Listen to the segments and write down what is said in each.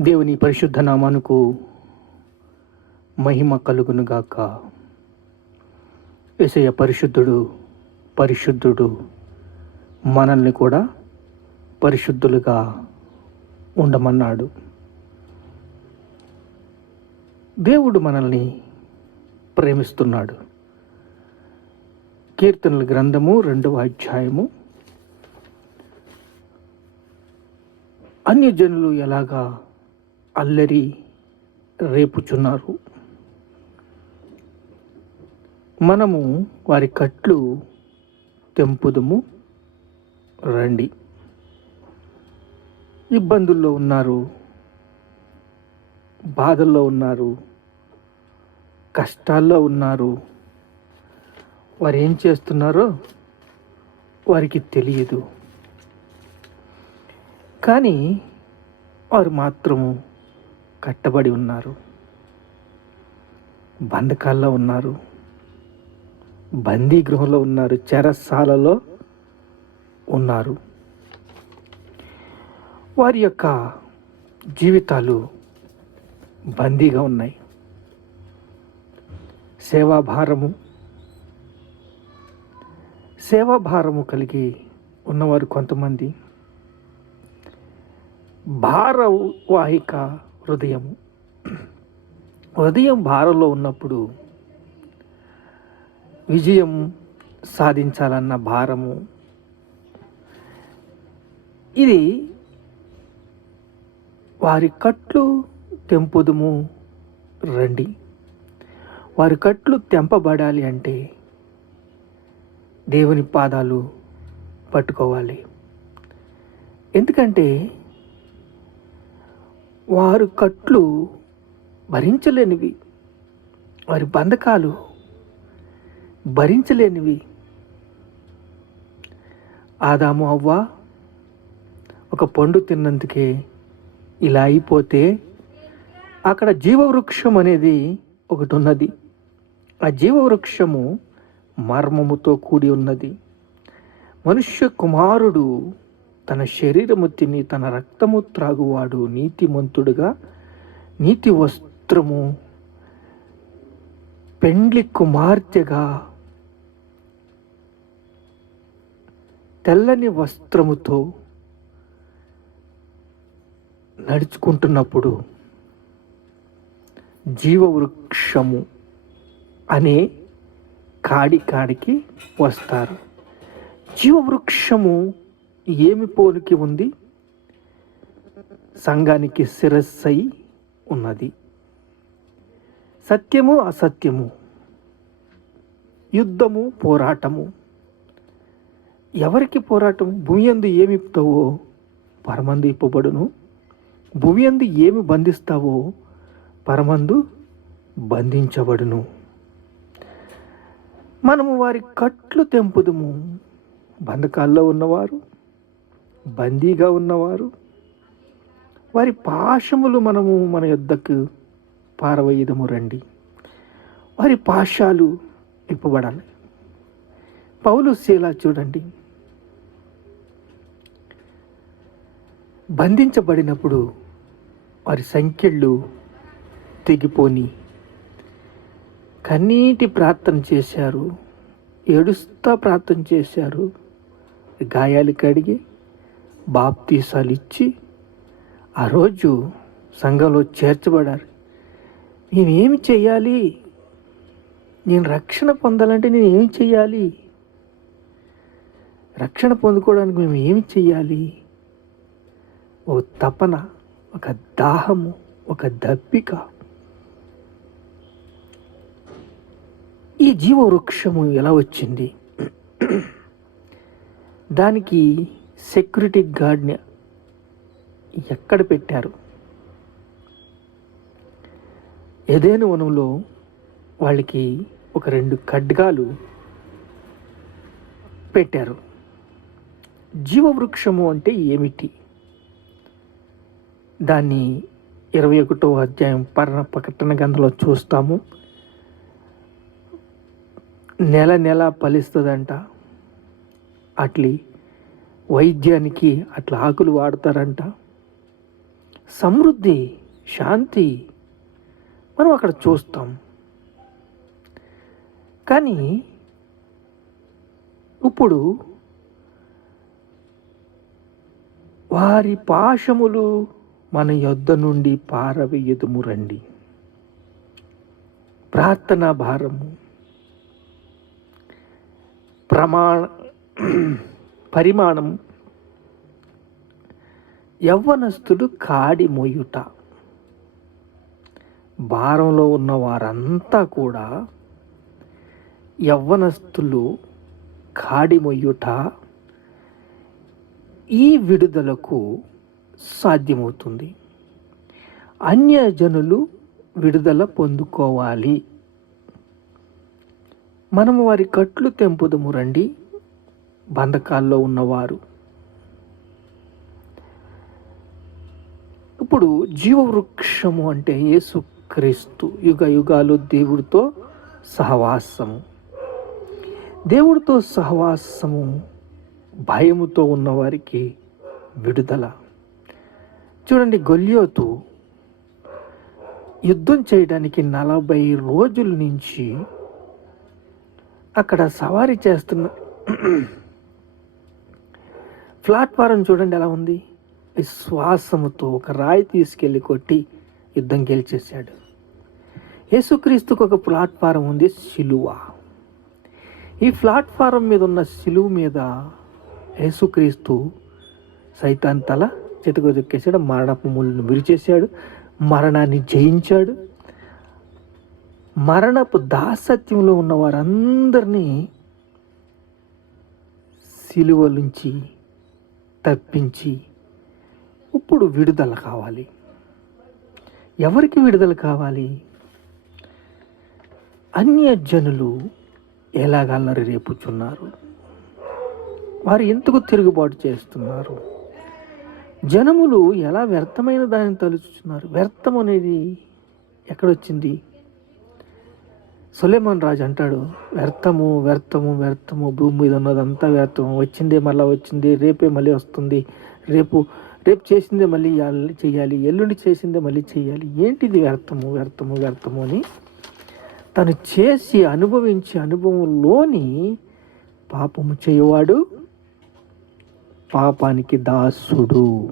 దేవుని పరిశుద్ధ నామానుకు మహిమ కలుగునుగాక ఎసయ పరిశుద్ధుడు పరిశుద్ధుడు మనల్ని కూడా పరిశుద్ధులుగా ఉండమన్నాడు. దేవుడు మనల్ని ప్రేమిస్తున్నాడు. కీర్తనల గ్రంథము రెండవ అధ్యాయము. అన్యజనులు ఎలాగా అల్లరి రేపుచున్నారు. మనము వారి కట్లు తెంపుదుము. రండి. ఇబ్బందుల్లో ఉన్నారు. బాధల్లో ఉన్నారు. కష్టాల్లో ఉన్నారు. వారు ఏం చేస్తున్నారో వారికి తెలియదు. కానీ వారు మాత్రము కట్టబడి ఉన్నారు. బంధకాల్లో ఉన్నారు. బందీ గృహంలో ఉన్నారు. చెరసాలలో ఉన్నారు. వారి యొక్క జీవితాలు బందీగా ఉన్నాయి. సేవాభారము సేవాభారము కలిగి ఉన్నవారు కొంతమంది. భారవాహిక హృదయము. హృదయం భారంలో ఉన్నప్పుడు విజయం సాధించాలన్న భారము. ఇది వారి కట్లు తెంపుదుము రండి. వారి కట్లు తెంపబడాలి అంటే దేవుని పాదాలు పట్టుకోవాలి. ఎందుకంటే వారు కట్లు భరించలేనివి. వారి బంధకాలు భరించలేనివి. ఆదాము అవ్వ ఒక పండు తిన్నందుకే ఇలా అయిపోతే అక్కడ జీవవృక్షం అనేది ఒకటి ఉన్నది ఆ జీవవృక్షము మర్మముతో కూడి ఉన్నది. మనుష్య కుమారుడు తన శరీరము తిని తన రక్తము త్రాగువాడు నీతిమంతుడుగా నీతి వస్త్రము పెండ్లి కుమార్తెగా తెల్లని వస్త్రముతో నడుచుకుంటున్నప్పుడు జీవవృక్షము అనే కాడి కాడికి వస్తారు. జీవవృక్షము ఏమి పోలికి ఉంది? సంఘానికి శిరస్సై ఉన్నది. సత్యము అసత్యము. యుద్ధము పోరాటము. ఎవరికి పోరాటం? భూమి అందు ఏమి ఇప్పుతావో? పరమందు ఇప్పబడును. భూమి అందు ఏమి బంధిస్తావో? పరమందు బంధించబడును. మనము వారి కట్లు తెంపుదము. బంధకాల్లో ఉన్నవారు బందీగా ఉన్నవారు వారి పాశములు మనము మన యొద్దకు పారవేయదము రండి. వారి పాశాలు ఇప్పబడాలి పౌలు శీల చూడండి. బంధించబడినప్పుడు వారి సంఖ్యలు తెగిపోని కన్నీటి ప్రార్థన చేశారు ఏడుస్తా ప్రార్థన చేశారు గాయాలు కడిగి బాప్తీసాలు ఇచ్చి ఆ రోజు సంఘంలో చేర్చబడారు. నేనేమి చేయాలి నేను రక్షణ పొందాలంటే నేను ఏమి చేయాలి రక్షణ పొందుకోవడానికి మేము ఏమి చేయాలి ఒక తపన ఒక దాహము ఒక దప్పిక. ఈ జీవవృక్షము ఎలా వచ్చింది? దానికి సెక్యూరిటీ గార్డ్ని ఎక్కడ పెట్టారు? ఏదైనా వనంలో వాళ్ళకి ఒక రెండు ఖడ్గాలు పెట్టారు. జీవవృక్షము అంటే ఏమిటి? దాన్ని ఇరవై ఒకటో అధ్యాయం పర్ణ ప్రకటన గంధలో చూస్తాము. నెల నెల ఫలిస్తుందంట. అట్లీ వైద్యానికి అట్లా ఆకులు వాడతారంట. సమృద్ధి శాంతి మనం అక్కడ చూస్తాం. కానీ ఇప్పుడు వారి పాశములు మన యొద్ద నుండి పారవేయదుము రండి. ప్రార్థన భారము. ప్రమాణ పరిమాణం యవ్వనస్తుడు కాడి మొయ్యుట. భారంలో ఉన్న వారంతా కూడా యవ్వనస్తులు కాడి మొయ్యుట ఈ విడుదలకు సాధ్యమవుతుంది. అన్యజనులు విడుదల పొందుకోవాలి. మనము వారి కట్లు తెంపుదము రండి. బంధకాల్లో ఉన్నవారు. ఇప్పుడు జీవవృక్షము అంటే యేసుక్రీస్తు యుగ యుగాలు దేవుడితో సహవాసము. దేవుడితో సహవాసము భయముతో ఉన్నవారికి విడుదల. చూడండి గొల్యోతు యుద్ధం చేయడానికి నలభై రోజుల నుంచి అక్కడ సవారీ చేస్తున్న ప్లాట్ఫారం చూడండి ఎలా ఉంది. విశ్వాసముతో ఒక రాయి తీసుకెళ్ళి కొట్టి యుద్ధం గెలిచేశాడు. యేసుక్రీస్తుకు ఒక ప్లాట్ఫారం ఉంది సిలువ. ఈ ప్లాట్ఫారం మీద ఉన్న సిలువ మీద యేసుక్రీస్తు సైతాన్ తల చితకు దొక్కేశాడు మరణపు ముళ్ళను విరిచేశాడు మరణాన్ని జయించాడు. మరణపు దాసత్యంలో ఉన్న వారందరినీ సిలువ నుంచి తప్పించి ఇప్పుడు విడుదల కావాలి. ఎవరికి విడుదల కావాలి? అన్యజనులు ఎలాగల్లరి రేపుచున్నారు వారు ఎందుకు తిరుగుబాటు చేస్తున్నారు? జనములు ఎలా వ్యర్థమైన దానిని తలుచుచున్నారు? వ్యర్థం అనేది ఎక్కడొచ్చింది? సులేమాన్ రాజు అంటాడు వ్యర్థము వ్యర్థము వ్యర్థము భూమి మీద ఉన్నదంతా వ్యర్థము. వచ్చిందే మళ్ళీ వచ్చింది రేపే మళ్ళీ వస్తుంది. రేపు రేపు చేసిందే మళ్ళీ చేయాలి ఎల్లుండి చేసిందే మళ్ళీ చేయాలి. ఏంటిది వ్యర్థము వ్యర్థము వ్యర్థము అని తను చేసి అనుభవించే అనుభవంలోని పాపము చేయవాడు పాపానికి దాసుడు.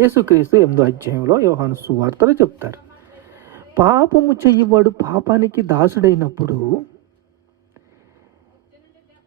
యేసుక్రీస్తు ఎనిమిదో అధ్యాయంలో యోహాను సువార్తలు చెప్తారు. పాపము చెయ్యవాడు పాపానికి దాసుడైనప్పుడు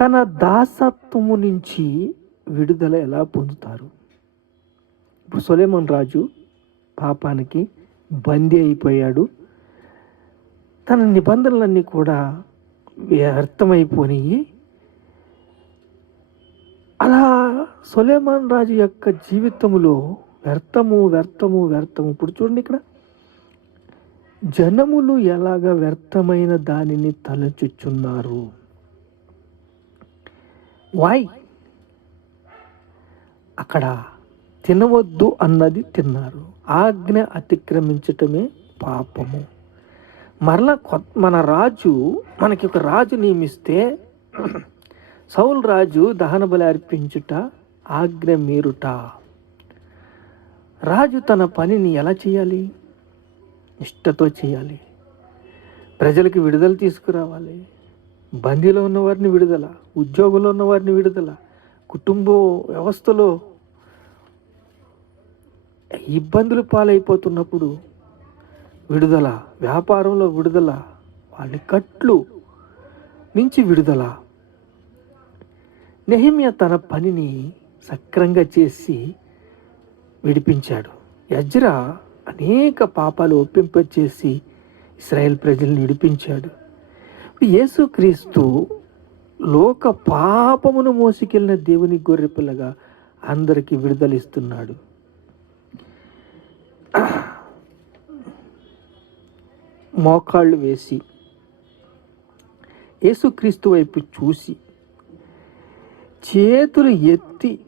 తన దాసత్వము నుంచి విడుదల ఎలా పొందుతారు? ఇప్పుడు సొలేమన్ రాజు పాపానికి బందీ అయిపోయాడు. తన నిబంధనలన్నీ కూడా వ్యర్థమైపోయి అలా సొలేమాన్ రాజు యొక్క జీవితములో వ్యర్థము వ్యర్థము వ్యర్థము. ఇప్పుడు చూడండి ఇక్కడ. జనములు ఎలాగ వ్యర్థమైన దానిని తలచుచున్నారు? వాయ్ అక్కడ తినవద్దు అన్నది తిన్నారు. ఆజ్ఞ అతిక్రమించటమే పాపము. మరలా కొత్త మన రాజు మనకి ఒక రాజు నియమిస్తే సౌల్ రాజు దహన బలి అర్పించుట ఆజ్ఞ మీరుట. రాజు తన పనిని ఎలా చేయాలి? నిష్టతో చేయాలి. ప్రజలకు విడుదల తీసుకురావాలి. బందీలో ఉన్న వారిని విడుదల ఉద్యోగంలో ఉన్న వారిని విడుదల కుటుంబ వ్యవస్థలో ఇబ్బందులు పాలైపోతున్నప్పుడు విడుదల వ్యాపారంలో విడుదల వాళ్ళ కట్లు నుంచి విడుదల. నెహిమ్య తన పనిని సక్రంగా చేసి విడిపించాడు. యజ్రా అనేక పాపాలు ఒప్పింపచేసి ఇస్రాయేల్ ప్రజల్ని విడిపించాడు. యేసుక్రీస్తు లోక పాపమును మోసుకెళ్ళిన దేవుని గొర్రెపిల్లగా అందరికీ విడుదలిస్తున్నాడు. మోకాళ్ళు వేసి యేసుక్రీస్తు వైపు చూసి చేతులు ఎత్తి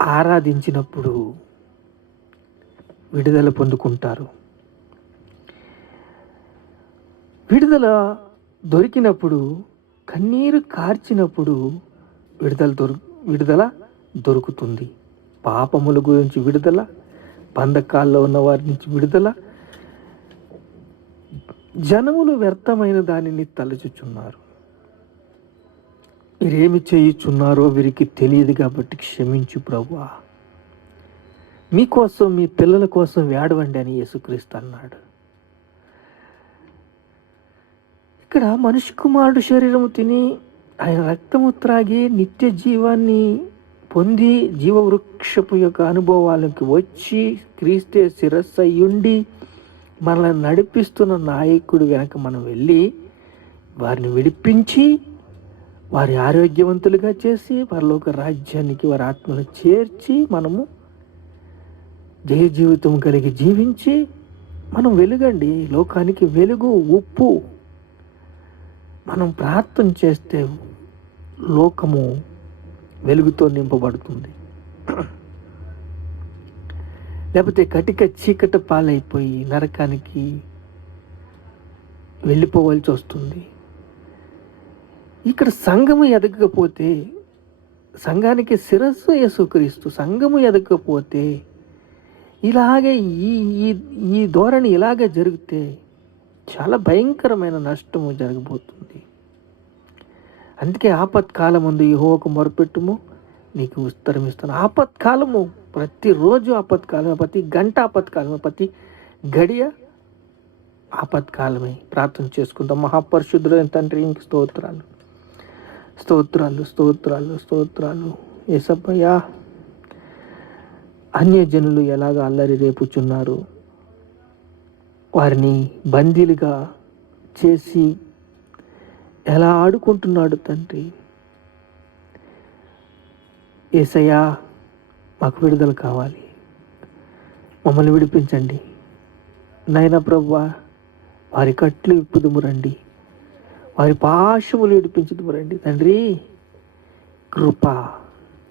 ఆరాధించినప్పుడు విడుదల పొందుకుంటారు. విడుదల దొరికినప్పుడు కన్నీరు కార్చినప్పుడు విడుదల దొరు విడుదల దొరుకుతుంది. పాపముల గురించి విడుదల బంధకాల్లో ఉన్న వారి నుంచి విడుదల జనములు వ్యర్థమైన దానిని తలచుచున్నారు. మీరేమి చేయుచున్నారో వీరికి తెలియదు కాబట్టి క్షమించు ప్రభువా. మీకోసం మీ పిల్లల కోసం వేడవండి అని యేసుక్రీస్తు అన్నాడు. ఇక్కడ మనిషి కుమారుడు శరీరము తిని ఆయన రక్తము త్రాగి నిత్య జీవాన్ని పొంది జీవవృక్షపు యొక్క అనుభవాలకు వచ్చి క్రీస్తే శిరస్సు అయ్యుండి మనల్ని నడిపిస్తున్న నాయకుడు వెనక మనం వెళ్ళి వారిని విడిపించి వారి ఆరోగ్యవంతులుగా చేసి వారిలో ఒక రాజ్యానికి వారి ఆత్మను చేర్చి మనము జయ జీవితం కలిగి జీవించి మనం వెలుగండి. లోకానికి వెలుగు ఉప్పు. మనం ప్రార్థన చేస్తే లోకము వెలుగుతో నింపబడుతుంది. లేకపోతే కటిక చీకట పాలైపోయి నరకానికి వెళ్ళిపోవాల్సి వస్తుంది. ఇక్కడ సంఘము ఎదగకపోతే సంఘానికి శిరస్సు యేసుక్రీస్తు సంఘము ఎదగకపోతే ఇలాగే ఈ ఈ ఈ ధోరణి ఇలాగే జరిగితే చాలా భయంకరమైన నష్టము జరగబోతుంది. అందుకే ఆపత్కాలం ముందు యహోవకు మొరపెట్టుము నీకు విస్తరమిస్తాను ఆపత్కాలము ప్రతిరోజు ఆపత్కాలమే ప్రతి గంట ఆపత్కాలమే ప్రతి గడియ ఆపత్కాలమే. ప్రార్థన చేసుకుందాం. మహాపరిశుద్ధులైన తండ్రి ఇంక స్తోత్రాలు. స్తోత్రాలు స్తోత్రాలు స్తోత్రాలు. ఏసప్పయ్యా అన్యజనులు ఎలాగ అల్లరి రేపుచున్నారు? వారిని బందీలుగా చేసి ఎలా ఆడుకుంటున్నాడు తండ్రి? ఏసయ్యా మాకు విడుదల కావాలి. మమ్మల్ని విడిపించండి. నైనా ప్రభు వారి కట్లు ఇప్పుదుము రండి. వారి పాశములు విడిపించుదుము రండి. తండ్రి కృప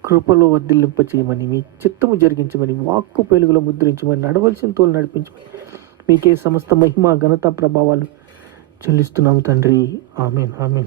కృపలో వర్ధిల్లింప చేయమని మీ చిత్తము జరిగించమని వాక్కు పెలుగులో ముద్రించమని నడవలసిన తోలు నడిపించమని మీకే సమస్త మహిమ ఘనత ప్రభావాలు చెల్లిస్తున్నాము తండ్రి. Amen amen.